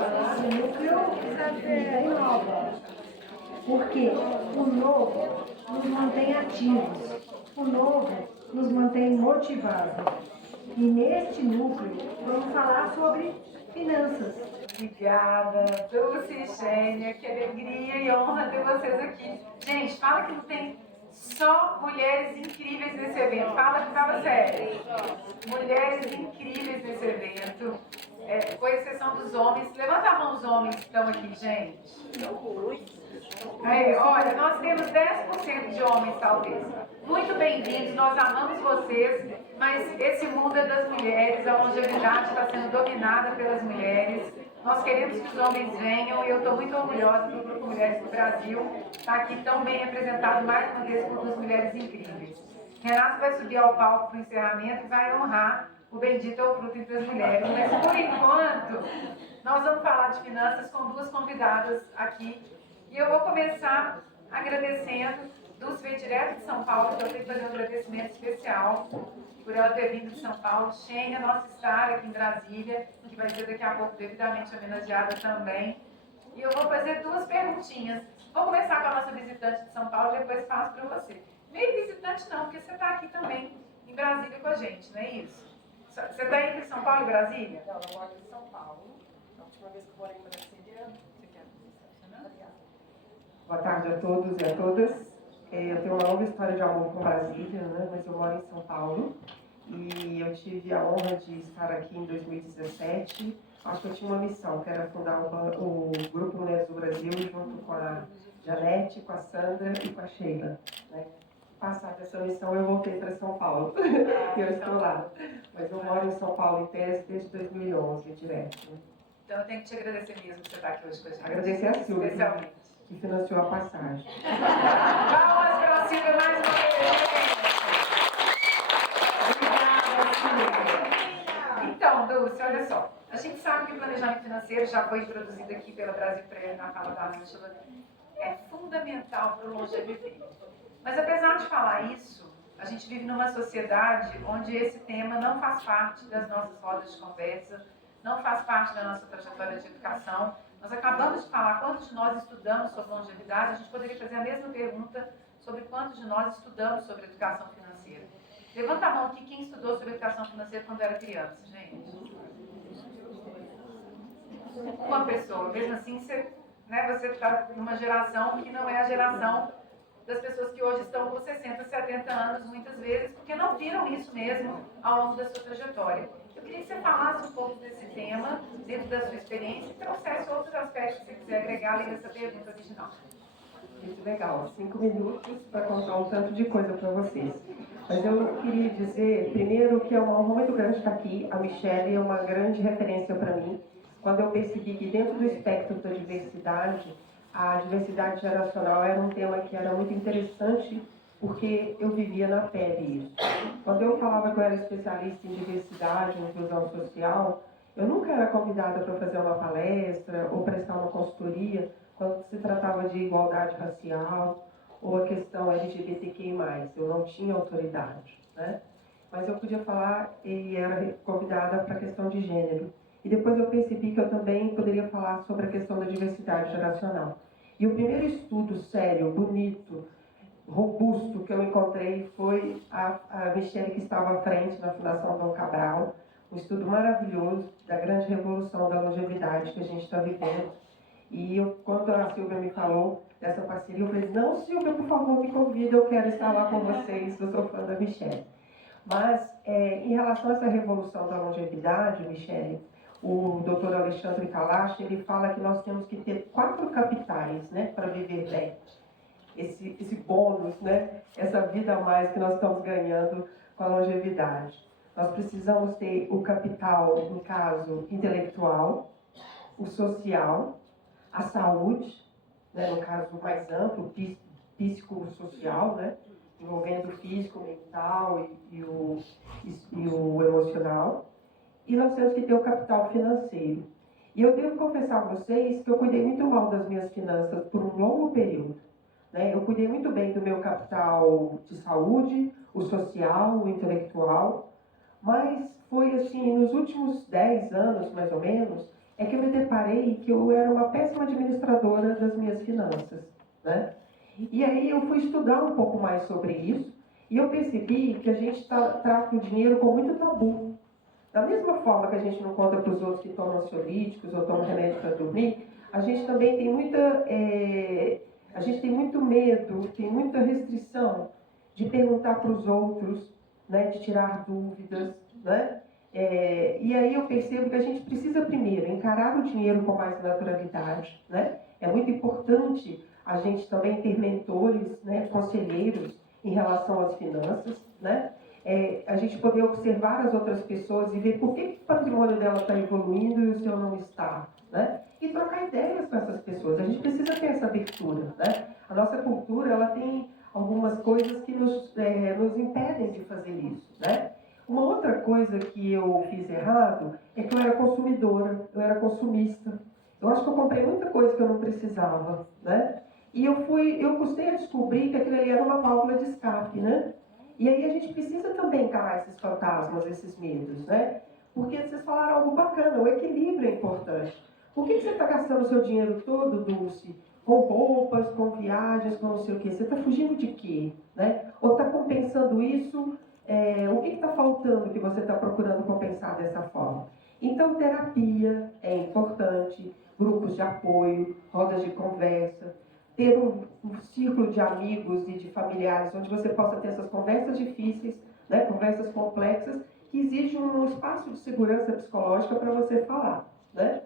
esse núcleo é nova. Porque o novo nos mantém ativos, o novo nos mantém motivados. E neste núcleo vamos falar sobre finanças. Obrigada, Dulce e Xênia, que alegria e honra ter vocês aqui. Gente, fala que não tem só mulheres incríveis nesse evento. Fala que fala sério. Mulheres incríveis nesse evento. Com exceção dos homens. Levanta a mão os homens que estão aqui, gente. Aí, olha, nós temos 10% de homens, talvez. Muito bem-vindos, nós amamos vocês, mas esse mundo é das mulheres, a longevidade está sendo dominada pelas mulheres. Nós queremos que os homens venham e eu estou muito orgulhosa do Grupo Mulheres do Brasil estar aqui tão bem representado mais uma vez por duas mulheres incríveis. Renato vai subir ao palco para o encerramento e vai honrar o bendito é o fruto entre as mulheres. Mas, por enquanto, nós vamos falar de finanças com duas convidadas aqui. E eu vou começar agradecendo. Dulce veio direto de São Paulo, então eu tenho que fazer um agradecimento especial por ela ter vindo de São Paulo. Xênia, nossa star aqui em Brasília, que vai ser daqui a pouco devidamente homenageada também. E eu vou fazer duas perguntinhas. Vou começar com a nossa visitante de São Paulo e depois passo para você. Meio visitante não, porque você está aqui também em Brasília com a gente, não é isso? Você está entre São Paulo e Brasília? Não, eu moro em São Paulo. A última vez que eu morei em Brasília, você quer recepcionar? Boa tarde a todos e a todas. Eu tenho uma longa história de amor com Brasília, né? Mas eu moro em São Paulo. E eu tive a honra de estar aqui em 2017. Acho que eu tinha uma missão, que era fundar o Grupo Mulheres do Brasil, junto com a Janete, com a Sandra e com a Sheila, né? Passada essa missão, eu voltei para São Paulo. E eu estou lá. Mas eu moro em São Paulo, em tese, desde 2011, direto. Então eu tenho que te agradecer mesmo por você estar aqui hoje com a gente. Agradecer a Silvia, especialmente, que financiou a passagem. Palmas para a Silvia mais uma vez. Obrigada, Silvia. Então, Dulce, olha só. A gente sabe que o planejamento financeiro já foi introduzido aqui pela Brasil Prévio na fala da Ângela. É fundamental para o longeviver. Mas apesar de falar isso, a gente vive numa sociedade onde esse tema não faz parte das nossas rodas de conversa, não faz parte da nossa trajetória de educação. Nós acabamos de falar quantos de nós estudamos sobre longevidade, a gente poderia fazer a mesma pergunta sobre quantos de nós estudamos sobre educação financeira. Levanta a mão aqui quem estudou sobre educação financeira quando era criança, gente. Uma pessoa, mesmo assim você está numa geração que não é a geração das pessoas que hoje estão com 60, 70 anos, muitas vezes, porque não viram isso mesmo ao longo da sua trajetória. Eu queria que você falasse um pouco desse tema, dentro da sua experiência, e trouxesse outros aspectos que você quiser agregar além dessa pergunta original. Muito legal. 5 minutos para contar um tanto de coisa para vocês. Mas eu queria dizer, primeiro, que é uma honra muito grande estar aqui. A Michelle é uma grande referência para mim. Quando eu percebi que dentro do espectro da diversidade, a diversidade geracional era um tema que era muito interessante, porque eu vivia na pele isso. Quando eu falava que eu era especialista em diversidade, em inclusão social, eu nunca era convidada para fazer uma palestra ou prestar uma consultoria quando se tratava de igualdade racial ou a questão LGBTQI+. Eu não tinha autoridade, né? Mas eu podia falar e era convidada para a questão de gênero. E depois eu percebi que eu também poderia falar sobre a questão da diversidade geracional. E o primeiro estudo sério, bonito, robusto que eu encontrei foi a Michelle, que estava à frente na Fundação Dom Cabral, um estudo maravilhoso da grande revolução da longevidade que a gente está vivendo. E quando a Silvia me falou dessa parceria, eu falei, não, Silvia, por favor, me convida, eu quero estar lá com vocês, eu sou fã da Michelle. Mas, em relação a essa revolução da longevidade, Michelle, o Dr. Alexandre Kalash, ele fala que nós temos que ter 4 capitais, né, para viver bem. Esse bônus, né, essa vida a mais que nós estamos ganhando com a longevidade. Nós precisamos ter o capital, no caso, intelectual, o social, a saúde, né, no caso mais amplo, psicossocial, né, envolvendo o físico, o mental e o emocional. E nós temos que ter o capital financeiro. E eu devo confessar a vocês que eu cuidei muito mal das minhas finanças por um longo período, né? Eu cuidei muito bem do meu capital de saúde, o social, o intelectual, mas foi assim, nos últimos 10 anos, mais ou menos, é que eu me deparei que eu era uma péssima administradora das minhas finanças, né? E aí eu fui estudar um pouco mais sobre isso e eu percebi que a gente trata o dinheiro com muito tabu. Da mesma forma que a gente não conta para os outros que tomam ansiolíticos ou tomam remédio para dormir, a gente também tem a gente tem muito medo, tem muita restrição de perguntar para os outros, né, de tirar dúvidas, né? E aí eu percebo que a gente precisa primeiro encarar o dinheiro com mais naturalidade, né? É muito importante a gente também ter mentores, né, conselheiros em relação às finanças, né? A gente poder observar as outras pessoas e ver por que o patrimônio dela está evoluindo e o seu não está, né? E trocar ideias com essas pessoas. A gente precisa ter essa abertura, né? A nossa cultura, ela tem algumas coisas que nos impedem de fazer isso, né? Uma outra coisa que eu fiz errado é que eu era consumidora, eu era consumista. Eu acho que eu comprei muita coisa que eu não precisava, né? E eu custei a descobrir que aquilo ali era uma válvula de escape, né? E aí a gente precisa também encarar esses fantasmas, esses medos, né? Porque vocês falaram algo bacana, o equilíbrio é importante. Por que você está gastando o seu dinheiro todo, Dulce, com roupas, com viagens, com não sei o quê? Você está fugindo de quê? Né? Ou está compensando isso? O que está faltando que você está procurando compensar dessa forma? Então, terapia é importante, grupos de apoio, rodas de conversa, ter um círculo de amigos e de familiares onde você possa ter essas conversas difíceis, né, conversas complexas, que exigem um espaço de segurança psicológica para você falar, né?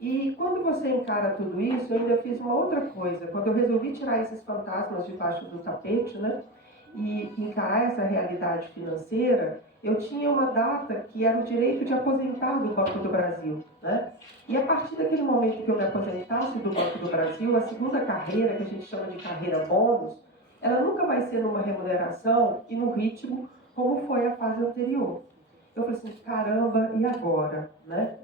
E quando você encara tudo isso, eu ainda fiz uma outra coisa. Quando eu resolvi tirar esses fantasmas debaixo do tapete, né, e encarar essa realidade financeira, eu tinha uma data que era o direito de aposentar do Banco do Brasil, né? E a partir daquele momento que eu me aposentasse do Banco do Brasil, a segunda carreira, que a gente chama de carreira bônus, ela nunca vai ser numa remuneração e no ritmo como foi a fase anterior. Eu falei assim, caramba, e agora, né?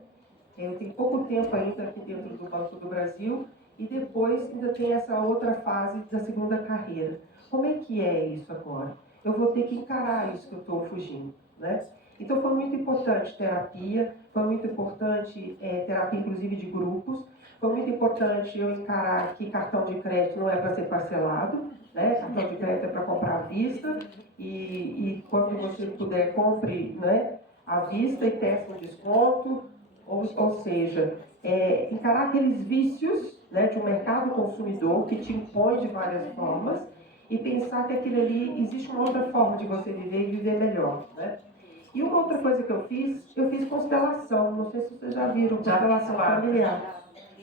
Eu tenho pouco tempo ainda aqui dentro do Banco do Brasil e depois ainda tem essa outra fase da segunda carreira. Como é que é isso agora? Eu vou ter que encarar isso que eu estou fugindo, né? Então foi muito importante terapia, foi muito importante terapia inclusive de grupos, foi muito importante eu encarar que cartão de crédito não é para ser parcelado, né? Cartão de crédito é para comprar à vista e quando você puder, compre, né, à vista e peça um desconto. Ou seja, encarar aqueles vícios, né, de um mercado consumidor que te impõe de várias formas e pensar que aquilo ali, existe uma outra forma de você viver e viver melhor, né? E uma outra coisa que eu fiz constelação, não sei se vocês já viram, constelação familiar.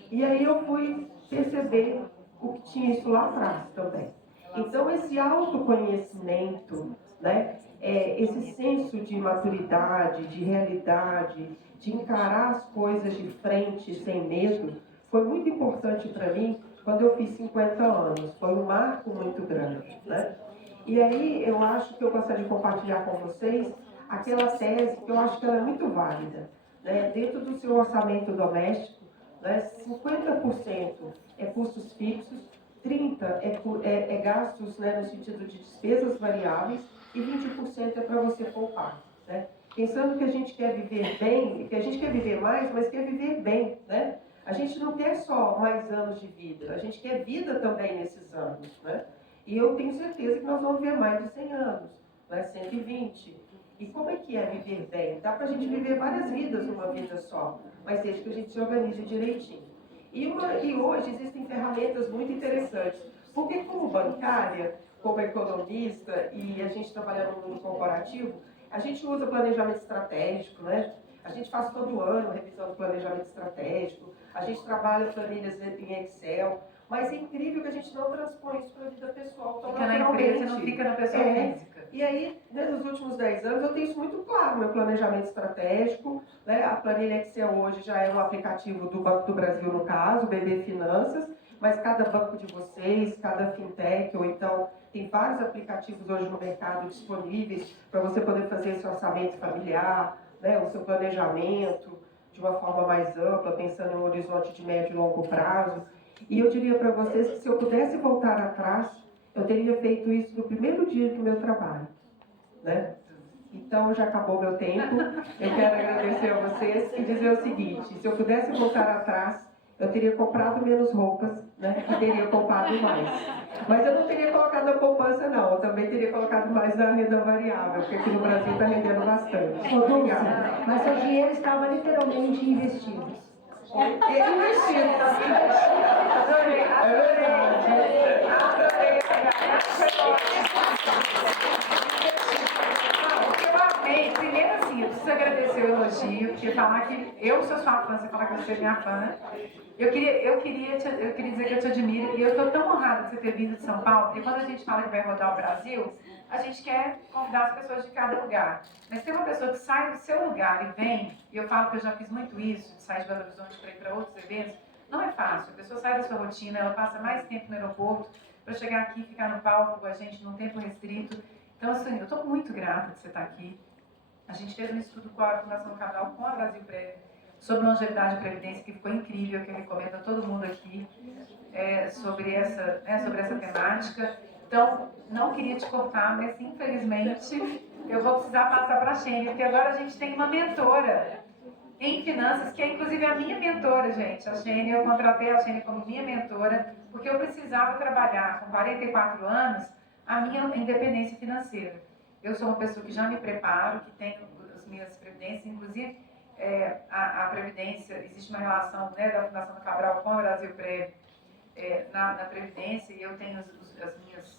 E aí eu fui perceber o que tinha isso lá atrás também. Então esse autoconhecimento, né, esse senso de maturidade, de realidade, de encarar as coisas de frente sem medo, foi muito importante para mim quando eu fiz 50 anos. Foi um marco muito grande, né? E aí eu acho que eu gostaria de compartilhar com vocês aquela tese que eu acho que ela é muito válida, né? Dentro do seu orçamento doméstico, né, 50% é custos fixos, 30% é gastos, né, no sentido de despesas variáveis e 20% é para você poupar, né? Pensando que a gente quer viver bem, que a gente quer viver mais, mas quer viver bem, né? A gente não quer só mais anos de vida, a gente quer vida também nesses anos, né? E eu tenho certeza que nós vamos viver mais de 100 anos, né? 120. E como é que é viver bem? Dá para a gente viver várias vidas numa vida só, mas desde que a gente se organize direitinho. E hoje existem ferramentas muito interessantes, porque como bancária, como economista e a gente trabalha no mundo corporativo, a gente usa planejamento estratégico, né? A gente faz todo ano revisão do planejamento estratégico, a gente trabalha planilhas em Excel, mas é incrível que a gente não transpõe isso para a vida pessoal tão naturalmente. Fica na empresa, não fica na pessoa física. E aí, nos últimos 10 anos, eu tenho isso muito claro, meu planejamento estratégico, né? A planilha Excel hoje já é um aplicativo do Banco do Brasil, no caso, o BB Finanças, mas cada banco de vocês, cada fintech, ou então tem vários aplicativos hoje no mercado disponíveis para você poder fazer seu orçamento familiar, né? O seu planejamento de uma forma mais ampla, pensando em um horizonte de médio e longo prazo. E eu diria para vocês que se eu pudesse voltar atrás, eu teria feito isso no primeiro dia do meu trabalho, né? Então já acabou meu tempo. Eu quero agradecer a vocês e dizer o seguinte: se eu pudesse voltar atrás, eu teria comprado menos roupas, né? E teria poupado mais. Mas eu não teria colocado a poupança, não. Eu também teria colocado mais na renda variável, porque aqui no Brasil está rendendo bastante. Ô, Dulce, Obrigada. mas seu dinheiro estava literalmente investido. Investindo. Adorei, adorei. Adorei. Eu amei. Primeiro, assim, eu preciso agradecer o elogio, porque falar que eu sou sua fã, você falar que você é minha fã. Eu queria dizer que eu te admiro, e eu estou tão honrada de você ter vindo de São Paulo, porque quando a gente fala que vai rodar o Brasil, a gente quer convidar as pessoas de cada lugar. Mas tem uma pessoa que sai do seu lugar e vem, e eu falo que eu já fiz muito isso, de sair de Belo Horizonte para ir para outros eventos, não é fácil. A pessoa sai da sua rotina, ela passa mais tempo no aeroporto para chegar aqui e ficar no palco com a gente num tempo restrito. Então, assim, eu estou muito grata de você estar aqui. A gente fez um estudo com a Fundação Cabral, com a Brasil Prévio, sobre longevidade e previdência, que ficou incrível, que eu recomendo a todo mundo aqui, sobre essa temática. Então, não queria te cortar, mas infelizmente eu vou precisar passar para a Xênia, porque agora a gente tem uma mentora em finanças, que é inclusive a minha mentora, gente. A Xênia, eu contratei a Xênia como minha mentora, porque eu precisava trabalhar com 44 anos a minha independência financeira. Eu sou uma pessoa que já me preparo, que tenho as minhas previdências, inclusive a Previdência, existe uma relação, né, da Fundação do Cabral com a Brasil Prévio na Previdência, e eu tenho as minhas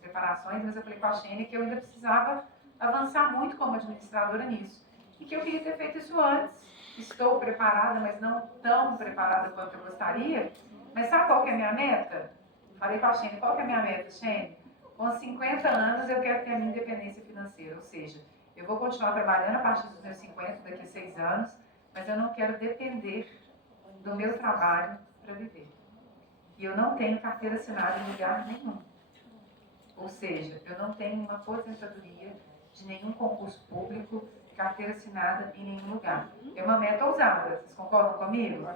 preparações, mas eu falei com a Xênia que eu ainda precisava avançar muito como administradora nisso, e que eu queria ter feito isso antes. Estou preparada, mas não tão preparada quanto eu gostaria. Mas sabe qual que é a minha meta? Falei com a Xênia, qual que é a minha meta, Xênia? Com 50 anos eu quero ter a minha independência financeira, ou seja, eu vou continuar trabalhando a partir dos meus 50, daqui a 6 anos, mas eu não quero depender do meu trabalho para viver. E eu não tenho carteira assinada em lugar nenhum. Ou seja, eu não tenho uma aposentadoria de nenhum concurso público, carteira assinada em nenhum lugar. É uma meta ousada, vocês concordam comigo?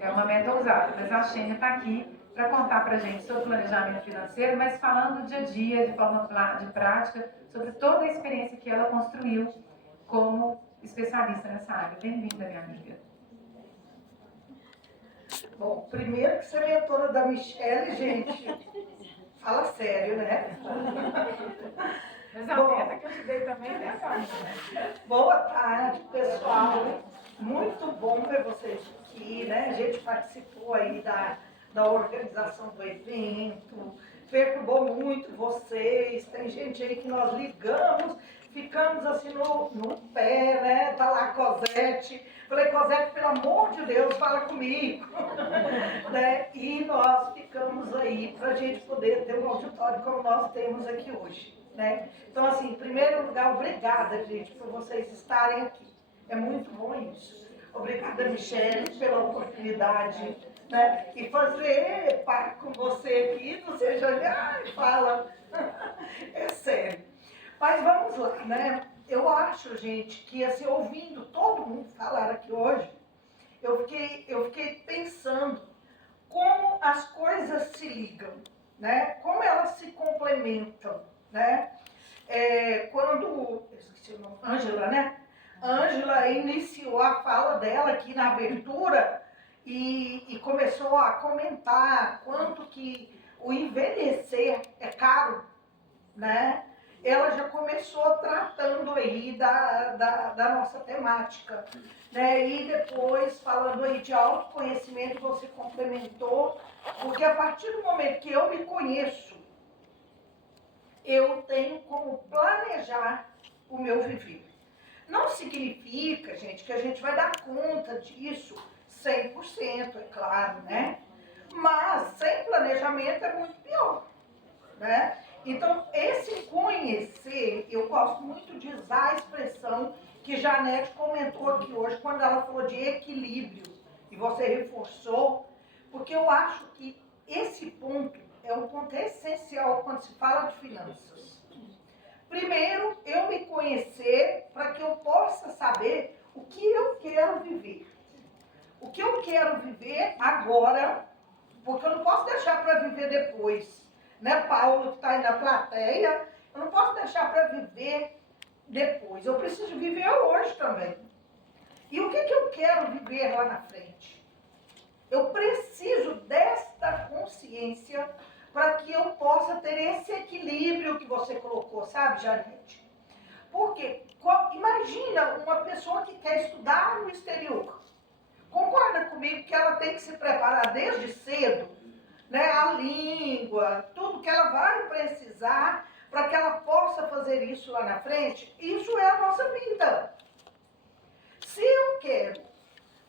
É uma meta ousada, mas a Xênia está aqui para contar para a gente sobre planejamento financeiro, mas falando do dia a dia, de forma de prática, sobre toda a experiência que ela construiu como especialista nessa área. Bem-vinda, minha amiga. Bom, primeiro que você é mentora da Michelle, gente, fala sério, né? Mas a meta que eu te dei também, né, Fábio? Boa tarde, pessoal. Muito bom ver vocês aqui, né? A gente participou aí da organização do evento, perturbou muito vocês. Tem gente aí que nós ligamos, ficamos assim no pé, né? Tá lá a Cosete. Falei, Cosete, pelo amor de Deus, fala comigo. Né? E nós ficamos aí para a gente poder ter um auditório como nós temos aqui hoje. Né? Então, assim, em primeiro lugar, obrigada, gente, por vocês estarem aqui. É muito bom isso. Obrigada, Michelle, pela oportunidade, né? E fazer par com você aqui, não seja olhar e fala. É sério. Mas vamos lá, né? Eu acho, gente, que assim, ouvindo todo mundo falar aqui hoje, eu fiquei pensando como as coisas se ligam, né? Como elas se complementam, né? Quando, eu esqueci o nome, Ângela, né? Ângela iniciou a fala dela aqui na abertura e começou a comentar quanto que o envelhecer é caro, né? Ela já começou tratando aí da nossa temática, né? E depois falando aí de autoconhecimento, você complementou, porque a partir do momento que eu me conheço, eu tenho como planejar o meu viver. Não significa, gente, que a gente vai dar conta disso 100%, é claro, né? Mas sem planejamento é muito pior, né? Então, esse conhecer, eu gosto muito de usar a expressão que Janete comentou aqui hoje, quando ela falou de equilíbrio, e você reforçou, porque eu acho que esse ponto é um ponto essencial quando se fala de finanças. Primeiro, eu me conhecer para que eu possa saber o que eu quero viver. O que eu quero viver agora, porque eu não posso deixar para viver depois. Né, Paulo, que está aí na plateia, eu não posso deixar para viver depois, eu preciso viver hoje também. E o que eu quero viver lá na frente? Eu preciso desta consciência para que eu possa ter esse equilíbrio que você colocou, sabe, Janete? Porque imagina uma pessoa que quer estudar no exterior. Concorda comigo que ela tem que se preparar desde cedo, né? A língua, tudo que ela vai precisar para que ela possa fazer isso lá na frente. Isso é a nossa vida. Se eu quero,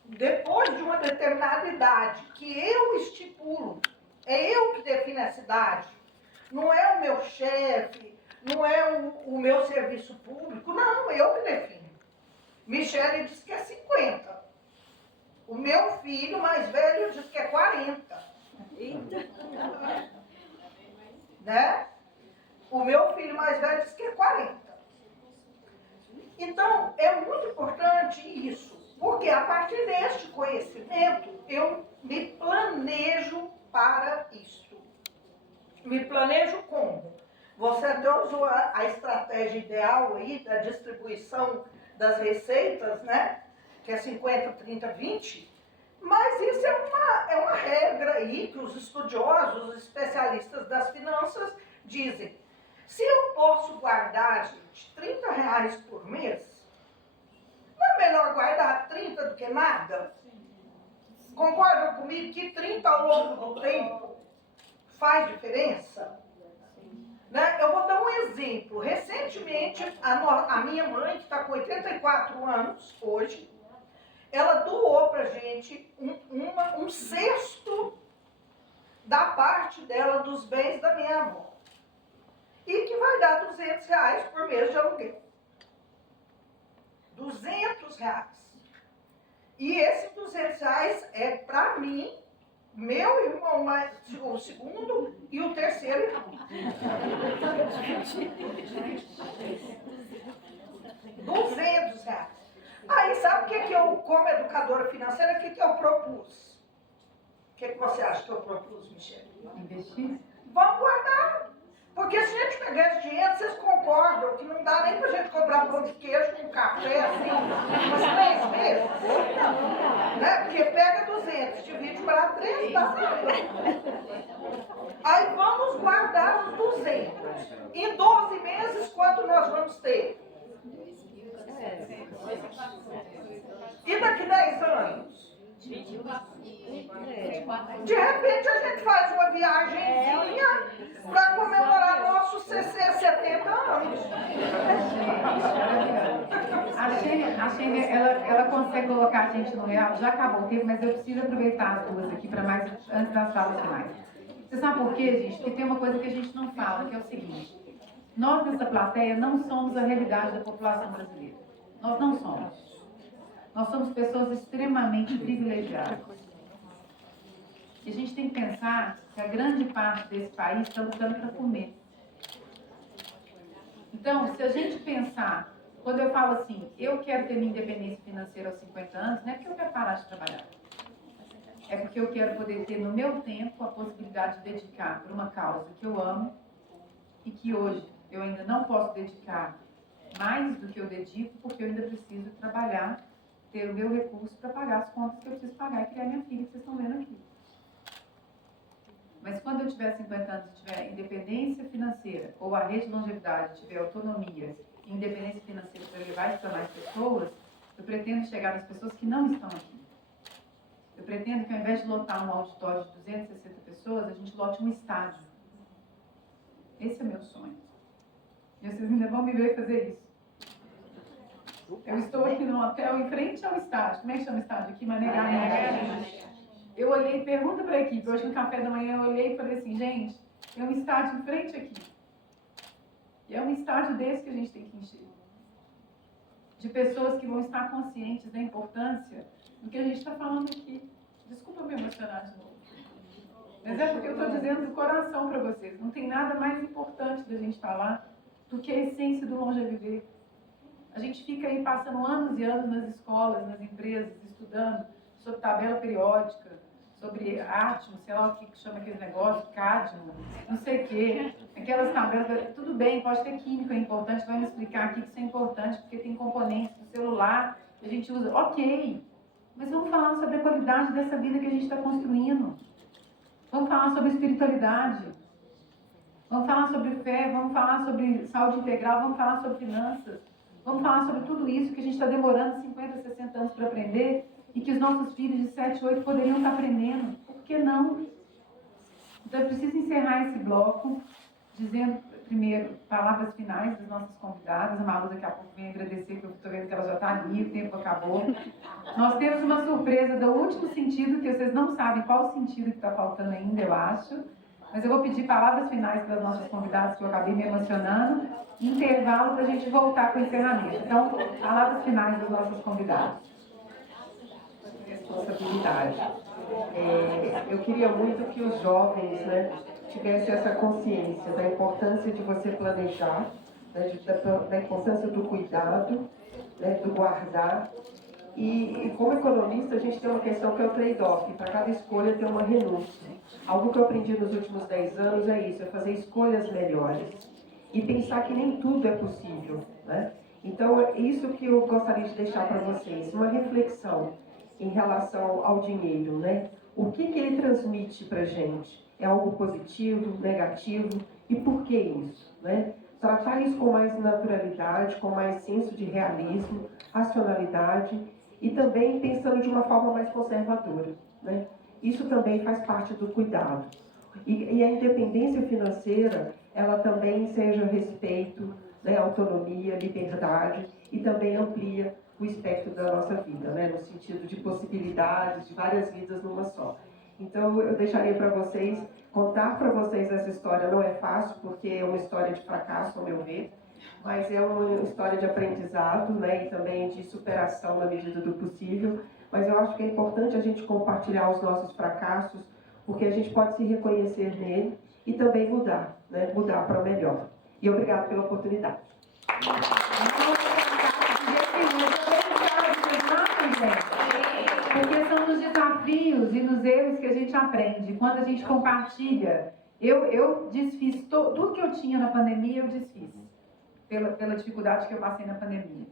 depois de uma determinada idade, que eu estipulo, é eu que defino essa idade, não é o meu chefe, não é o meu serviço público, não, eu que defino. Michele diz que é 50. O meu filho mais velho diz que é 40. Né? O meu filho mais velho diz que é 40. Então, é muito importante isso, porque a partir deste conhecimento, eu me planejo para isso. Me planejo como? Você até usou a estratégia ideal aí da distribuição das receitas, né? Que é 50, 30, 20. Mas isso é uma regra aí que os estudiosos, os especialistas das finanças dizem. Se eu posso guardar, gente, R$30 por mês, não é melhor guardar 30 do que nada? Concordam comigo que 30 ao longo do tempo faz diferença? Né? Eu vou dar um exemplo. Recentemente, a minha mãe, que está com 84 anos hoje, ela doou para a gente um sexto da parte dela dos bens da minha avó. E que vai dar R$200 por mês de aluguel. R$200. E esse R$200 é para mim, meu irmão, o segundo e o terceiro irmão. R$200. Aí sabe o que eu, como educadora financeira, o que eu propus? O que você acha que eu propus, Michele? Investir? Vamos guardar. Porque se a gente pegar esse dinheiro, vocês concordam que não dá nem pra gente comprar pão de queijo com café, assim, umas 3 vezes? Né? Porque pega 200, divide para 3, dá nada. Aí vamos guardar os 200. Em 12 meses, quanto nós vamos ter? E daqui 10 anos? De repente a gente faz uma viagemzinha para comemorar nossos 70 anos. A Xênia, ela consegue colocar a gente no real. Já acabou o tempo, mas eu preciso aproveitar as duas aqui para mais antes das falas finais. Você sabe por quê, gente? Porque tem uma coisa que a gente não fala, que é o seguinte. Nós, nessa plateia, não somos a realidade da população brasileira. Nós não somos. Nós somos pessoas extremamente privilegiadas. E a gente tem que pensar que a grande parte desse país está lutando para comer. Então, se a gente pensar, quando eu falo assim, eu quero ter minha independência financeira aos 50 anos, não é porque eu quero parar de trabalhar. É porque eu quero poder ter no meu tempo a possibilidade de dedicar para uma causa que eu amo e que hoje eu ainda não posso dedicar mais do que eu dedico, porque eu ainda preciso trabalhar, ter o meu recurso para pagar as contas que eu preciso pagar e criar minha filha, que vocês estão vendo aqui. Mas quando eu tiver 50 anos e tiver independência financeira, ou a rede de longevidade tiver autonomia e independência financeira para levar isso para mais pessoas, eu pretendo chegar nas pessoas que não estão aqui. Eu pretendo que ao invés de lotar um auditório de 260 pessoas, a gente lote um estádio. Esse é meu sonho. E vocês ainda vão me ver fazer isso. Eu estou aqui no hotel em frente ao estádio. Como é que chama o estádio aqui? Mané Garrincha. Eu olhei, pergunta para a equipe, hoje no café da manhã eu olhei e falei assim, gente, tem um estádio em frente aqui. E é um estádio desse que a gente tem que encher. De pessoas que vão estar conscientes da importância do que a gente está falando aqui. Desculpa me emocionar de novo. Mas é porque eu estou dizendo do coração para vocês. Não tem nada mais importante da gente falar do que a essência do longe a viver. A gente fica aí passando anos e anos nas escolas, nas empresas, estudando sobre tabela periódica, sobre átimo, sei lá o que chama aquele negócio, cádmio, não sei o quê, aquelas tabelas, tudo bem, pode ter química, é importante, vai me explicar aqui que isso é importante, porque tem componentes do celular que a gente usa, ok, mas vamos falar sobre a qualidade dessa vida que a gente está construindo, vamos falar sobre espiritualidade, vamos falar sobre fé, vamos falar sobre saúde integral, vamos falar sobre finanças, vamos falar sobre tudo isso que a gente está demorando 50, 60 anos para aprender e que os nossos filhos de 7, 8 poderiam estar aprendendo. Por que não? Então, eu preciso encerrar esse bloco dizendo, primeiro, palavras finais das nossas convidadas. A Malu daqui a pouco vem agradecer, porque eu estou vendo que ela já está ali, o tempo acabou. Nós temos uma surpresa do último sentido, que vocês não sabem qual o sentido que está faltando ainda, eu acho. Mas eu vou pedir palavras finais para as nossas convidadas, que eu acabei me emocionando, e intervalo para a gente voltar com o encerramento. Então, palavras finais das nossas convidadas. Responsabilidade. Eu queria muito que os jovens, né, tivessem essa consciência da importância de você planejar, né, da importância do cuidado, né, do guardar. E como economista, a gente tem uma questão que é o trade-off. Para cada escolha tem uma renúncia. Algo que eu aprendi nos últimos 10 anos é isso, é fazer escolhas melhores. E pensar que nem tudo é possível, né? Então, é isso que eu gostaria de deixar para vocês. Uma reflexão em relação ao dinheiro, né? O que ele transmite para a gente? É algo positivo, negativo? E por que isso, né? Tratar isso com mais naturalidade, com mais senso de realismo, racionalidade e também pensando de uma forma mais conservadora, né? Isso também faz parte do cuidado. E a independência financeira, ela também seja respeito, né, autonomia, liberdade e também amplia o espectro da nossa vida, né, no sentido de possibilidades, de várias vidas numa só. Então, eu deixaria para vocês, contar para vocês essa história não é fácil, porque é uma história de fracasso, ao meu ver, mas é uma história de aprendizado, né, e também de superação na medida do possível. Mas eu acho que é importante a gente compartilhar os nossos fracassos, porque a gente pode se reconhecer nele e também mudar, né, mudar para melhor. E obrigado pela oportunidade. Porque são nos desafios e nos erros que a gente aprende. Quando a gente compartilha, eu desfiz tudo que eu tinha na pandemia, eu desfiz pela dificuldade que eu passei na pandemia.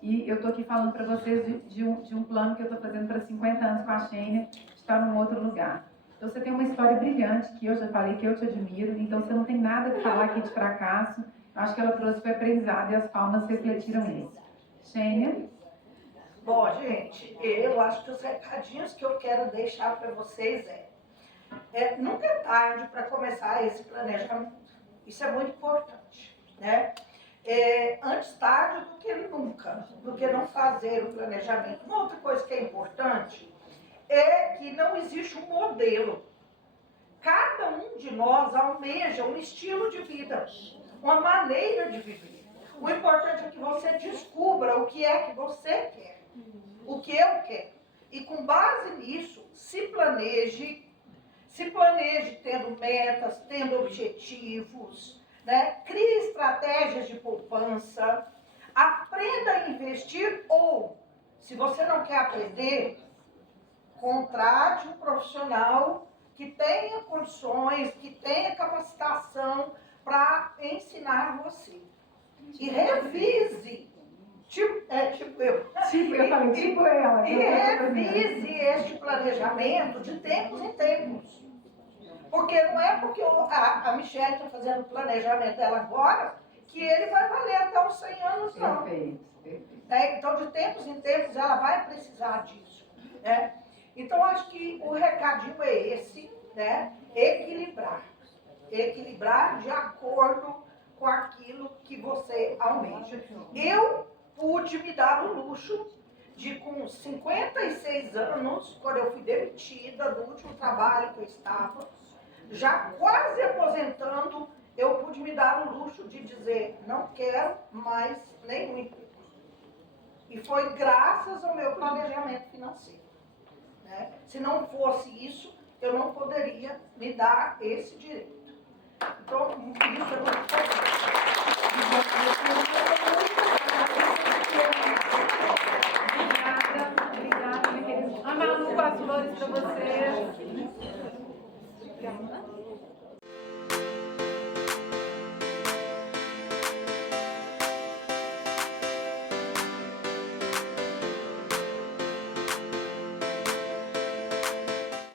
E eu estou aqui falando para vocês de um plano que eu estou fazendo para 50 anos com a Xênia, estar num outro lugar. Então você tem uma história brilhante, que eu já falei que eu te admiro, então você não tem nada que falar aqui de fracasso. Eu acho que ela trouxe foi aprendizado e as palmas refletiram isso. Xênia? Bom, gente, eu acho que os recadinhos que eu quero deixar para vocês nunca é tarde para começar esse planejamento. Isso é muito importante, né? Antes tarde do que nunca, do que não fazer o planejamento. Uma outra coisa que é importante é que não existe um modelo. Cada um de nós almeja um estilo de vida, uma maneira de viver. O importante é que você descubra o que é que você quer, o que eu quero. E com base nisso, se planeje tendo metas, tendo objetivos, né? Crie estratégias de poupança, aprenda a investir ou, se você não quer aprender, contrate um profissional que tenha condições, que tenha capacitação para ensinar você. E revise, revise este planejamento de tempos em tempos. Porque não é porque a Michelle está fazendo o planejamento dela agora que ele vai valer até os 100 anos, não. Perfeito. Então, de tempos em tempos, ela vai precisar disso, né? Então, acho que o recadinho é esse, né? Equilibrar de acordo com aquilo que você almeja. Eu pude me dar o luxo de, com 56 anos, quando eu fui demitida do último trabalho que eu estava, já quase aposentando, eu pude me dar o luxo de dizer, não quero mais nenhum emprego. E foi graças ao meu planejamento financeiro, né? Se não fosse isso, eu não poderia me dar esse direito. Então, isso é muito importante. Obrigada, minha querida. A Malu, as flores para você. Obrigada.